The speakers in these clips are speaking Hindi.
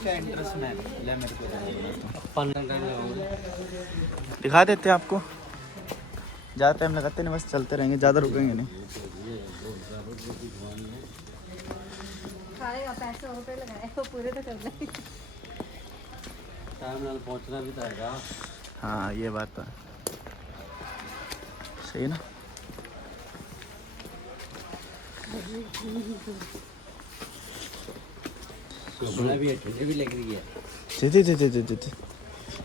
इसका इंटरेस्ट में ले मेरे को दिखा देते हैं आपको। ज़्यादा टाइम लगाते नहीं, बस चलते रहेंगे, ज़्यादा रुकेंगे नहीं। पैसे और पे लगाए तो पूरे तो कर लेंगे। टाइम ਨਾਲ पहुंचना भी तो है। हाँ ये बात तो है, सही ना। कपड़ा भी है, ठंडी भी लग रही है। दे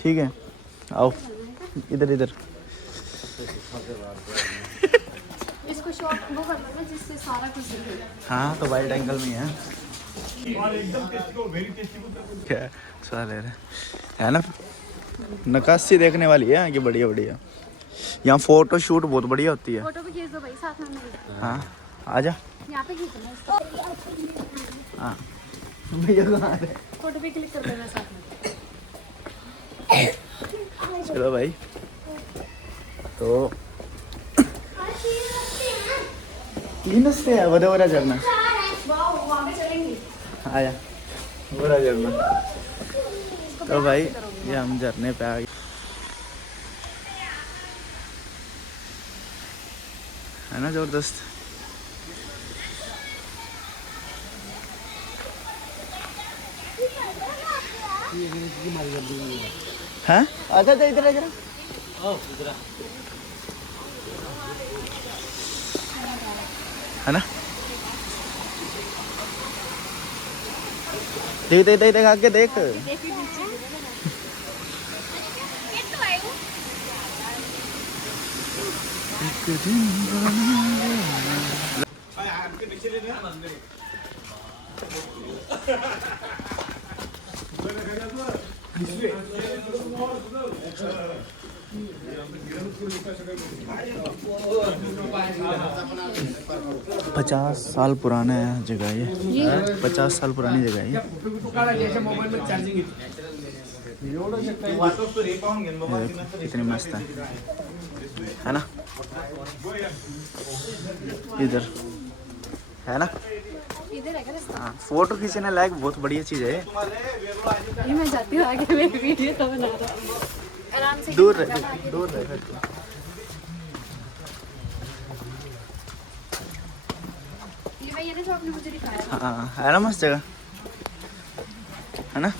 ठीक है, आओ इधर इधर। इसको शॉर्ट वो कर लो ना जिससे सारा कुछ दिखे। हाँ तो वाइड एंगल में है क्या सवाल है ना। नक्काशी देखने वाली है कि बढ़िया बढ़िया। यहाँ फोटो शूट बहुत बढ़िया होती है। फोटो भी खींच दो भाई साथ में मेरे। हाँ आजा। यहाँ पे खींचना इसको। हाँ भैया कहाँ है? फोटो भी क्लिक कर देना साथ में। चलो भाई तो 3 रस्ते है वडोदरा झरना। वहाँ पे चलेंगे। आया वडोदरा झरना। तो भाई ये हम झरने पे आ गए है ना, जबरदस्त। हैं आजा इधर इधर है ना। देख आगे देख। पचास साल पुराना है जगह ये 50 साल पुरानी जगह है ये। कितनी मस्त है ना। इधर है ना। हाँ फोटो खींचने लायक बहुत बढ़िया चीज है ये। मैं जाती हूँ आगे में वीडियो तो बना रहा हूँ। आराम से दूर रह। ये भाई ये ना जो आपने मुझे दिखाया। हाँ है ना मस्त जगह है ना।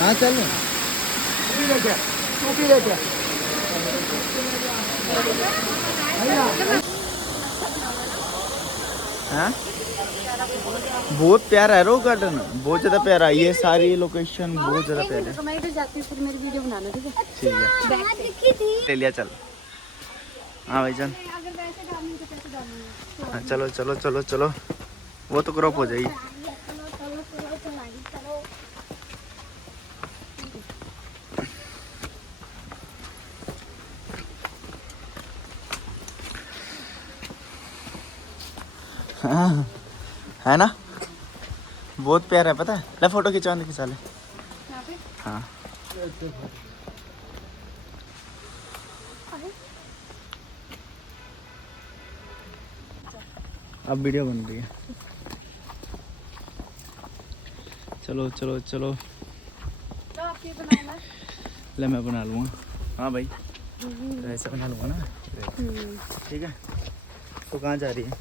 हाँ चल हाँ बहुत प्यारा है रॉक गार्डन, बहुत ज्यादा प्यारा। ये सारी लोकेशन बहुत ज्यादा प्यारी है। मैं इधर जाती हूँ फिर मेरी वीडियो बनाना ठीक है। ठीक है ले लिया चल। हाँ भाई चल। अगर वैसे डालनी तो कैसे डालनी है। हाँ चलो चलो चलो चलो, वो तो क्रॉप हो जाएगी। हाँ है ना, बहुत प्यारा है पता है। ले फोटो खिंचा ले। हाँ अब वीडियो बन रही है। चलो चलो चलो ले मैं बना लूँगा। हाँ भाई तो ऐसा बना लूँगा ना। ठीक है तो कहाँ जा रही है?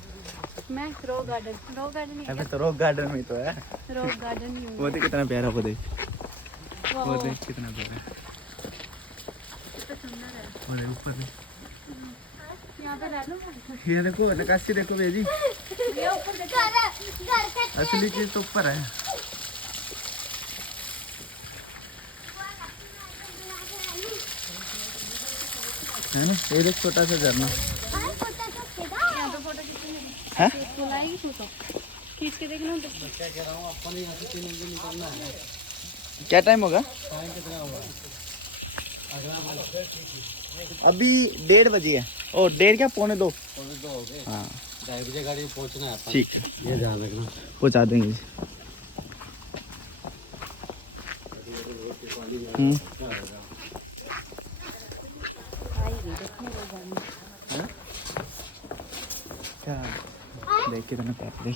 मैं रॉक गार्डन ही अबे तो रॉक गार्डन में तो है। रॉक गार्डन ही हूँ। वो देख कितना प्यारा, वो देख कितना प्यारा। वो देख ऊपर देख। यहाँ पे रह लो। ये देखो नक्काशी देखो बेजी। ये ऊपर देखो। असली चीज तो ऊपर है। है ना, ये देख छोटा सा झरना है। खींच के देखना। क्या टाइम होगा? अभी 1:30 बजे है। ओ 1:30 क्या 1:45? हाँ 2:30 बजे गाड़ी में पहुंचना है। ठीक है ये ध्यान रखना। पहुँचा देंगे। क्या देख कितने प्यारे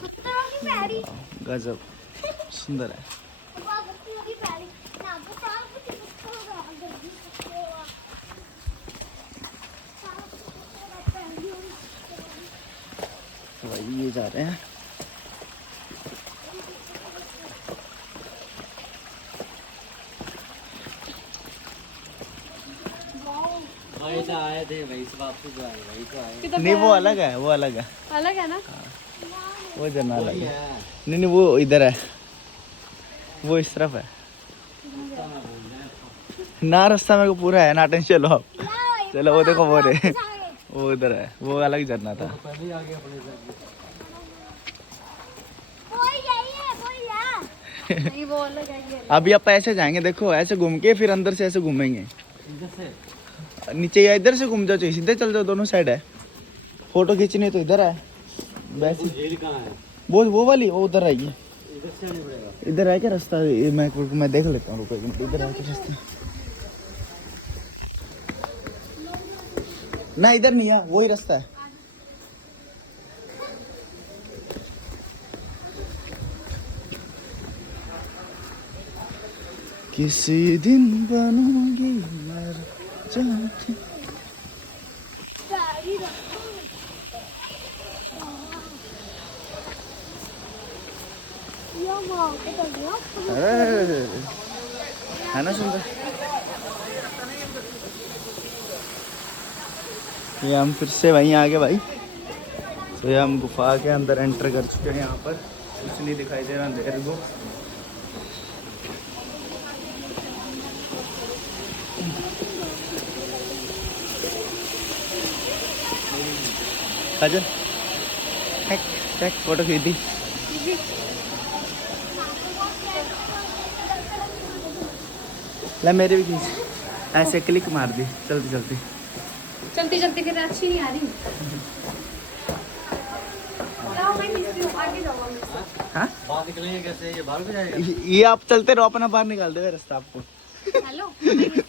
देख, गजब सुंदर है। तो भाई ये जा रहे हैं। वही तो आए थे, वही से वापस आए, वही तो आए। कितना नहीं वो अलग है, वो अलग है, अलग है ना। वो झरना अलग वही है। है। नहीं नहीं वो इधर है, वो इस तरफ है ना। रास्ता मेरे को पूरा है ना, टेंशन चलो आप। चलो वो देखो वो रे, वो उधर है, वो अलग झरना था। पहले ही आ गए अपने इधर। नहीं वो अलग है ये। अभी आप ऐसे जाएंगे, देखो ऐसे घूम के फिर अंदर से ऐसे घूमेंगे इधर से नीचे, या इधर से घूम जाओ, चाहिए सीधे चल जाओ, दोनों साइड है। फोटो खींचनी तो इधर है वैसे। जेल कहाँ है? वो वाली वो उधर रहेगी। इधर से आने पड़ेगा। इधर है क्या रास्ता? ये मैं देख लेता हूँ, रुको एक मिनट। इधर है क्या रास्ता? ना इधर नहीं है, वही रास्ता है। किसी दिन बनूंगी मर जाती। अरे है ना सुंदर। ये हम फिर से वहीं आ गए भाई। तो ये हम गुफा के अंदर एंटर कर चुके हैं। यहाँ पर कुछ नहीं दिखाई दे रहा अंधेरे को। काजल फोटो खींची। ला मेरे भी खींच, ऐसे क्लिक मार दी चलती चलती। चलती चलती फिर अच्छी नहीं आ रही। जाओ मैं नीचे हूँ, आगे जाओ आप। हाँ बाहर निकलेंगे कैसे? ये बाहर को जाएगा। ये आप चलते रहो, अपना बाहर निकाल देगा रास्ता आपको। हेलो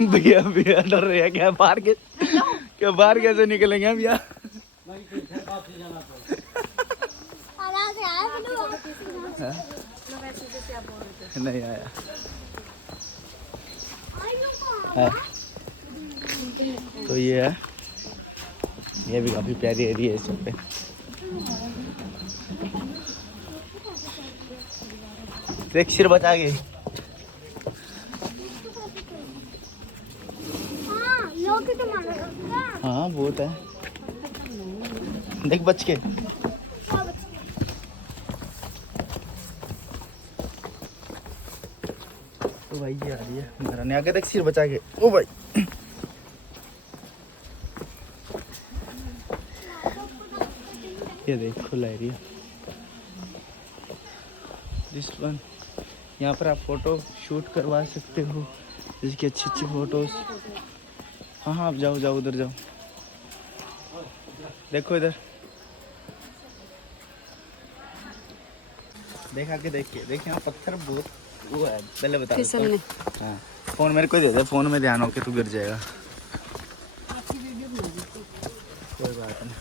भैया भैया डर रहे हैं क्या? बाहर के क्या, बाहर कैसे निकलेंगे हम यहाँ? भाई फिर वापस जाना तो। वैसे जैसे आप बोल रहे थे। नहीं आया है। तो ये है, ये भी काफी प्यारी एरिया है इस पे। देख सिर बचा गई। हाँ बहुत है, देख बच के। ओ भाई ये आ रही है, मेरा नहीं आगे, देख सिर बचा के। ओ भाई ये देख खुला एरिया दिस वन। यहाँ पर आप फोटो शूट करवा सकते हो, जिसकी अच्छी अच्छी फोटोज। हाँ हाँ आप जाओ जाओ उधर जाओ, देखो इधर देख आके देखिए। देखिए यहाँ पत्थर बहुत वो है, पहले बता देता हूँ। हाँ फोन मेरे को दे दे, फोन में ध्यान हो के तू गिर जाएगा। कोई बात नहीं।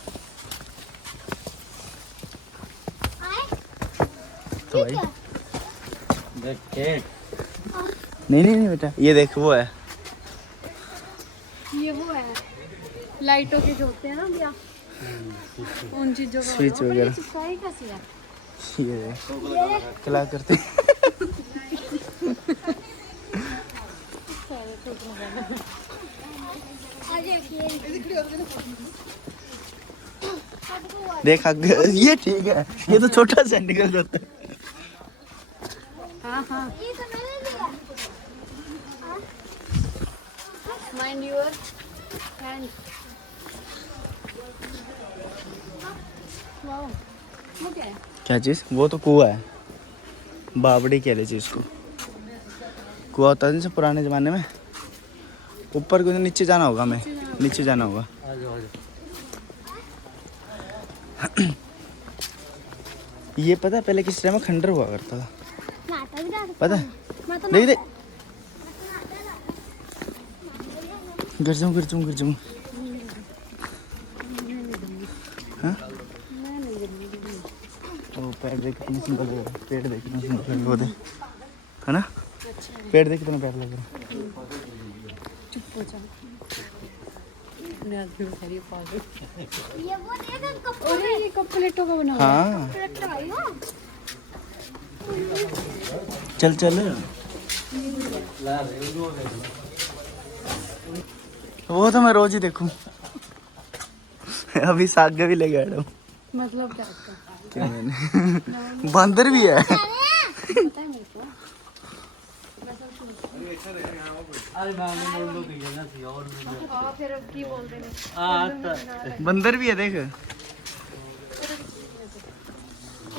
तो भाई देख के नहीं नहीं नहीं बेटा, ये देख वो है। ये वो है लाइटों के जो होते हैं ना भैया, उन चीजों का स्विच वगैरह। चिपकाई कैसी है? ये देख क्या करते। देख ये ठीक है, ये तो छोटा सा निकल जाता है। हाँ हाँ माइंड योर हैंड। वाओ वो क्या है? क्या चीज? वो तो कुआं है, बावड़ी कह लीजिए इसको। कुआं होता है जैसे पुराने जमाने में, ऊपर को नीचे जाना होगा, हमें नीचे जाना होगा। आ जाओ आ जाओ। ये पता है पहले किस टाइम में खंडर हुआ करता था, पता है? मैं तो देख देख गिर जाऊँ गिर जाऊँ गिर जाऊँ। हाँ देख कितने सुंदर लग रहे हैं, पेड़ देख कितने सुंदर लग रहे हैं, वो देख, है ना, पेड़ देख कितने प्यारे लग रहे हैं। चुप हो जाओ। आदमी बेचारी पागल। अरे ये कब प्लेटों का बना हुआ है? हाँ चल चल, वो तो मैं रोज ही देखूं। अभी साग भी ले गया हूँ। मतलब क्या होता है? क्या मैंने बंदर भी है। पता है मेरे को। अरे मैंने बोल दो कि ना सी और हाँ फिर अब की बोल रहे हैं। बंदर भी है देख।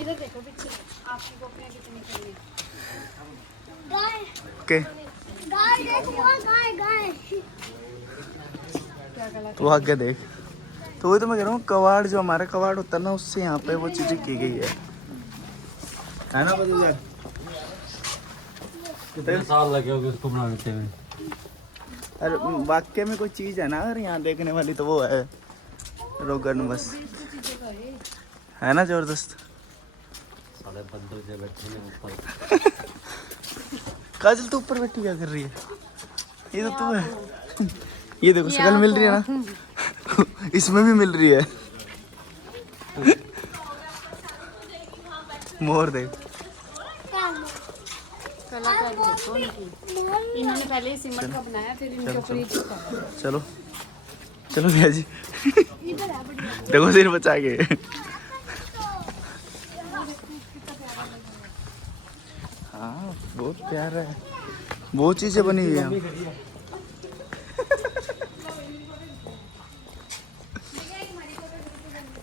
इधर देखो पीछे, आपकी कॉपियाँ कितनी सही है। के गाय देखो, गाय गाय। क्या गला तो आगे देख, तो वही तो मैं कह रहा हूँ, कवाड़ जो हमारा कवाड़ होता है ना, उससे यहाँ पे वो चीजें की गई है ना बदल। कितने साल लगे होंगे उसको बनाते हुए। अरे वाकई में कोई चीज है ना अगर यहाँ देखने वाली, तो वो है रोगन बस, है ना जबरदस्त। साले बंदर से बैठे हैं ऊपर। काजल तू ऊपर बैठी क्या कर रही है? ये तो तू है। ये देखो शक्ल मिल रही है ना, इसमें भी मिल रही है। मोर देख, कलाकार देखो इनकी। इन्होंने पहले सीमेंट का बनाया, फिर इनके ऊपर ये चिपका। चलो चलो भैया जी। देखो सिर बचा के। हाँ बहुत प्यारा है, बहुत चीजें बनी हुई हैं।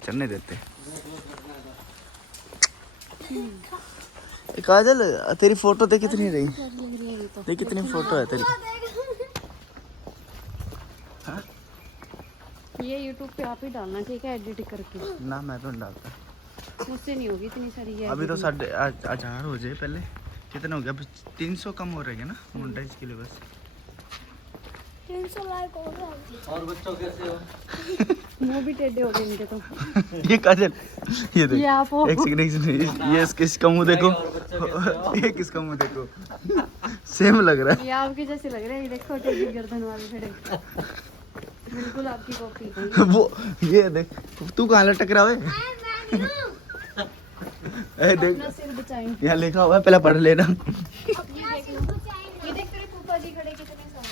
चलने देते। काजल तेरी फोटो देख कितनी रही, देख कितनी फोटो है तेरी। ये YouTube पे आप ही डालना, ठीक है, एडिट करके। ना मैं तो नहीं डालता, मुझसे नहीं होगी इतनी सारी ये अभी तो editing। 1000 हो जाए पहले। कितना हो गया? अब 300 कम हो रहे हैं ना मोनेटाइज के लिए बस। 300 लाइक हो गया। और बच्चों कैसे हो? मुंह भी टेढ़े हो गए इनके तो। ये काजल, ये देख, ये आप हो। एक सेकंड ये किसका मुंह देखो, ये किसका मुंह देखो, सेम लग रहा है। ये आपके जैसे लग रहे हैं, ये देखो टेढ़ी गर्दन वाले खड़े, बिल्कुल आपकी कॉपी। वो ये देख, तू कहाँ लटक रहा है? ए देख, अपना सिर बचाएंगे। यहाँ लिखा हुआ है, पहले पढ़ लेना। ये देख लो, ये देख तेरे फूफा जी खड़े कितने सारे।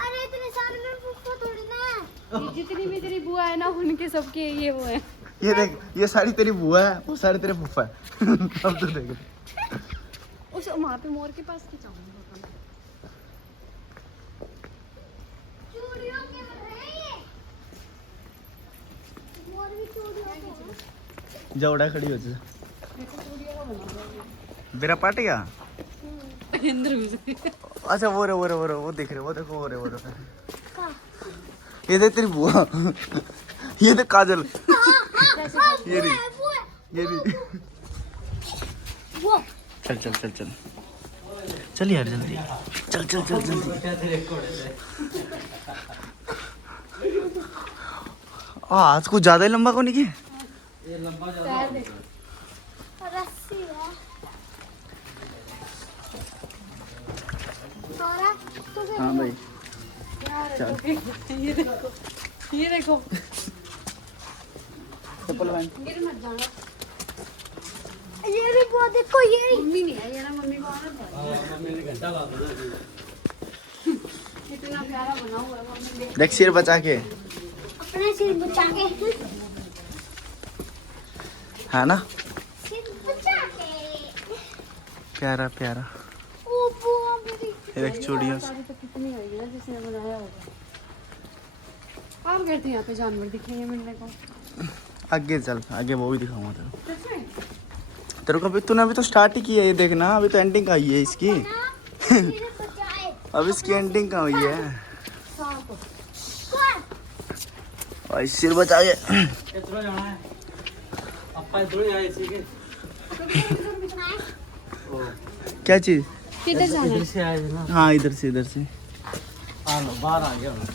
अरे इतने सारे में फुफ्फा थोड़ी ना है। ये जितनी भी तेरी बुआ है ना, उनके सबके ये वो है। ये देख, ये सारी तेरी बुआ है, वो सारे तेरे फूफा है। अब तो देख, उस वहाँ पे मोर के पास खिंचाऊंगा। चूड़ियों के रहे। मोर भी चूड़ियों के। जौड़ा खड़ी हो जा। मेरा पाटेगा। इंद्र भी। अच्छा वो रे, वो देख रहे, वो देखो, वो रे। ये देख तेरी बुआ। ये देख काजल। ये रही, ये रही। वो चल चल यार जल्दी, चल जल्दी। आज कुछ ज्यादा ही लंबा को नहीं किया। ये लंबा पैर देखो। रस्सी है। सारा तो हाँ भाई, यार ये देखो, ये देखो। चप्पल पहन। गिर मत जाना। ये भी वो देखो, ये मम्मी नहीं आई है ना, मम्मी को आना था। मम्मी ने घंटा ला दिया। कितना प्यारा बना हुआ है मम्मी देख। देख सिर बचा के, अपना सिर बचा के। है ना, सिर बचा के। प्यारा। ओ बुआ मेरी। ये देख चूड़ियों से। सारी तो कितनी होगी ना जिसने बनाया होगा। आप कहते हैं यहाँ पे जानवर दिखेंगे मिलने को? आगे चल, आगे वो भी दिखाऊंगा तेरे सच में? को। तेरे को अभी तूने अभी तो स्टार्ट ही किया है, ये देखना, अभी तो एंडिंग आई है इसकी। सिर बचाए। अब इसकी एंडिंग कहाँ हुई है? सांप। और सिर बचा के। कितना जाना है? अपा इधर ही आए इसी के। क्या चीज? किधर जाना है? इधर से आए थे ना। हाँ इधर से हाँ लो, बाहर आ गया मैं।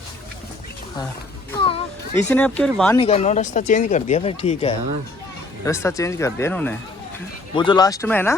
हाँ। इसने अब फिर वहाँ निकालना, रास्ता चेंज कर दिया, फिर ठीक है, है ना? रास्ता चेंज कर दिया इन्होंने। वो जो लास्ट में है ना